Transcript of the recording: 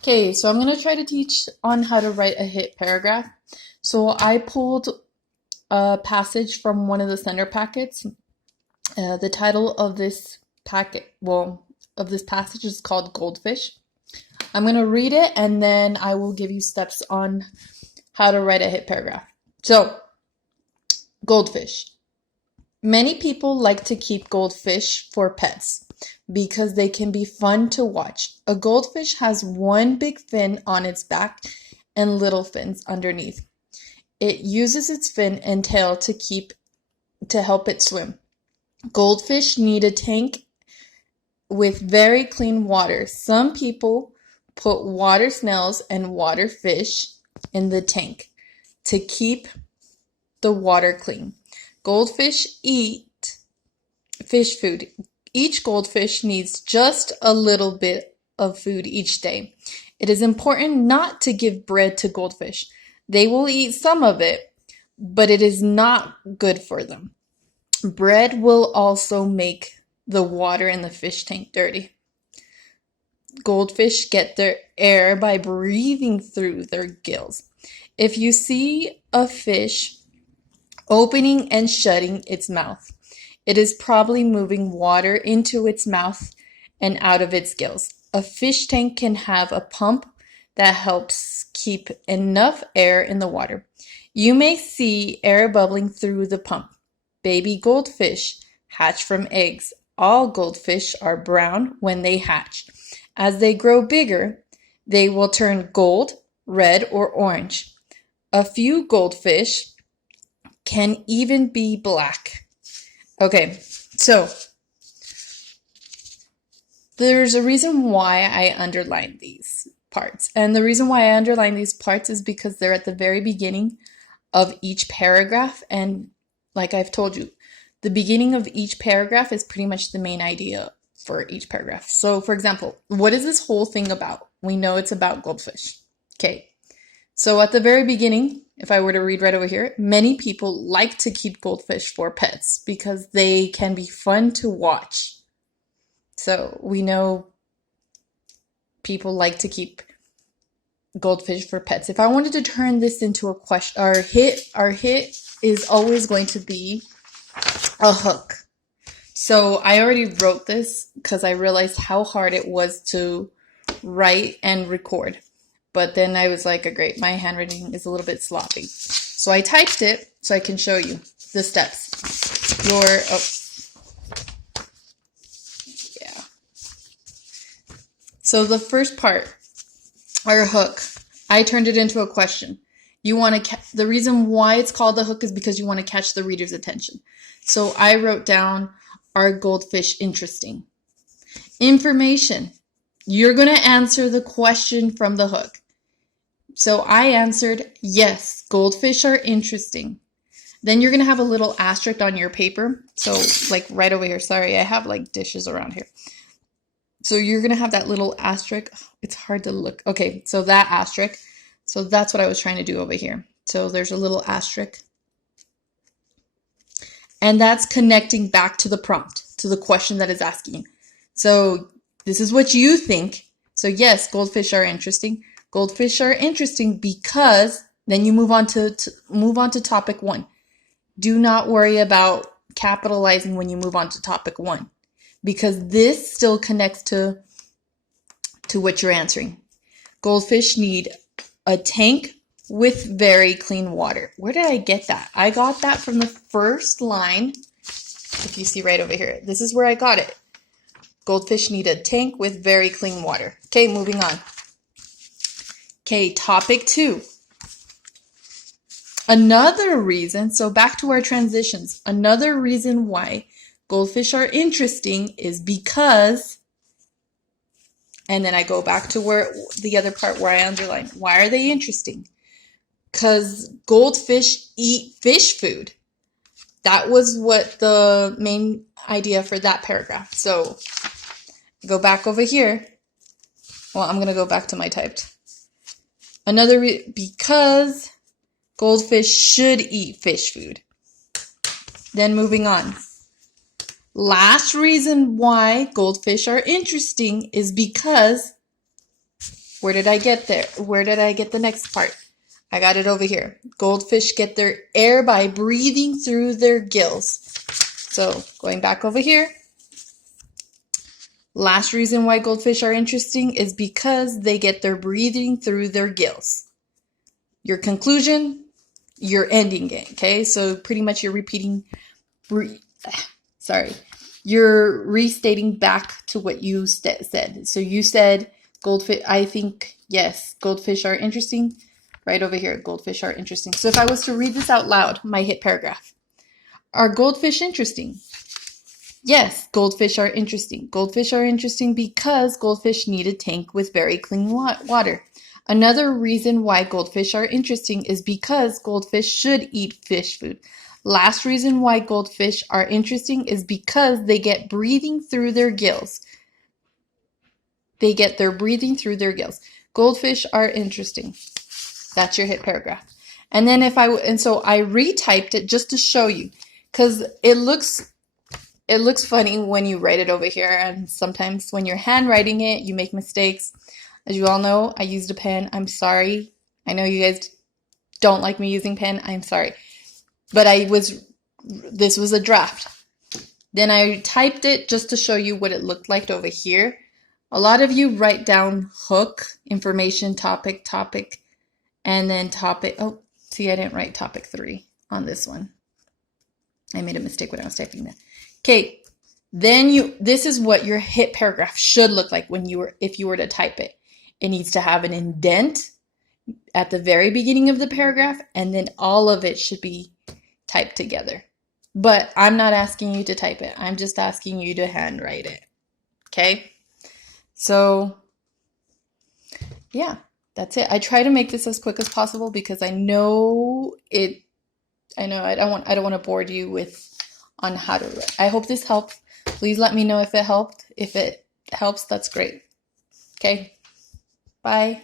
Okay, so I'm going to try to teach on how to write a hit paragraph. So I pulled a passage from one of the center packets. The title of this of this passage is called Goldfish. I'm going to read it and then I will give you steps on how to write a hit paragraph. So, goldfish. Many people like to keep goldfish for pets because they can be fun to watch. A goldfish has one big fin on its back and little fins underneath. It uses its fin and tail to help it swim. Goldfish need a tank with very clean water. Some people put water snails and water fish in the tank to keep the water clean. Goldfish eat fish food. Each goldfish needs just a little bit of food each day. It is important not to give bread to goldfish. They will eat some of it, but it is not good for them. Bread will also make the water in the fish tank dirty. Goldfish get their air by breathing through their gills. If you see a fish opening and shutting its mouth, it is probably moving water into its mouth and out of its gills. A fish tank can have a pump that helps keep enough air in the water. You may see air bubbling through the pump. Baby goldfish hatch from eggs. All goldfish are brown when they hatch. As they grow bigger, they will turn gold, red, or orange. A few goldfish can even be black. Okay, so there's a reason why I underlined these parts. And the reason why I underline these parts is because they're at the very beginning of each paragraph. And like I've told you, the beginning of each paragraph is pretty much the main idea for each paragraph. So for example, what is this whole thing about? We know it's about goldfish. Okay, so at the very beginning, if I were to read right over here, many people like to keep goldfish for pets because they can be fun to watch. So we know people like to keep goldfish for pets. If I wanted to turn this into a question, our hit is always going to be a hook. So I already wrote this because I realized how hard it was to write and record. But then I was like, great, my handwriting is a little bit sloppy. So I typed it so I can show you the steps. So the first part, our hook, I turned it into a question. The reason why it's called the hook is because you want to catch the reader's attention. So I wrote down, are goldfish interesting? Information. You're going to answer the question from the hook. So I answered, yes, goldfish are interesting. Then you're going to have a little asterisk on your paper. So like right over here. Sorry, I have like dishes around here. So you're going to have that little asterisk. It's hard to look. Okay, so that asterisk. So that's what I was trying to do over here. So there's a little asterisk. And that's connecting back to the prompt, to the question that is asking. So this is what you think. So yes, goldfish are interesting. Goldfish are interesting because then you move on to topic 1. Do not worry about capitalizing when you move on to topic 1 because this still connects to what you're answering. Goldfish need a tank with very clean water. Where did I get that? I got that from the first line. If you see right over here, this is where I got it. Goldfish need a tank with very clean water. Okay, moving on. Okay, topic 2. Another reason, so back to our transitions. Another reason why goldfish are interesting is because, and then I go back to where the other part where I underline. Why are they interesting? Because goldfish eat fish food. That was what the main idea for that paragraph. So go back over here. Well, I'm going to go back to my typed. Because goldfish should eat fish food. Then moving on. Last reason why goldfish are interesting is because Where did I get there? Where did I get the next part? I got it over here. Goldfish get their air by breathing through their gills. So going back over here. Last reason why goldfish are interesting is because they get their breathing through their gills. Your conclusion, you're ending it, okay? So pretty much you're repeating, you're restating back to what you said. So you said goldfish, I think, yes, goldfish are interesting. Right over here, goldfish are interesting. So if I was to read this out loud, my hit paragraph. Are goldfish interesting? Yes, goldfish are interesting. Goldfish are interesting because goldfish need a tank with very clean water. Another reason why goldfish are interesting is because goldfish should eat fish food. Last reason why goldfish are interesting is because they get breathing through their gills. They get their breathing through their gills. Goldfish are interesting. That's your hit paragraph. And then so I retyped it just to show you, because it looks funny when you write it over here, and sometimes when you're handwriting it, you make mistakes. As you all know, I used a pen. I'm sorry. I know you guys don't like me using pen. I'm sorry. But this was a draft. Then I typed it just to show you what it looked like over here. A lot of you write down hook, information, topic, and then topic. Oh, see, I didn't write topic 3 on this one. I made a mistake when I was typing that. Okay, then this is what your hit paragraph should look like if you were to type it. It needs to have an indent at the very beginning of the paragraph, and then all of it should be typed together. But I'm not asking you to type it. I'm just asking you to handwrite it. Okay? So, yeah, that's it. I try to make this as quick as possible because I know I don't want to bore you on how to write. I hope this helped. Please let me know if it helped. If it helps, that's great. Okay? Bye.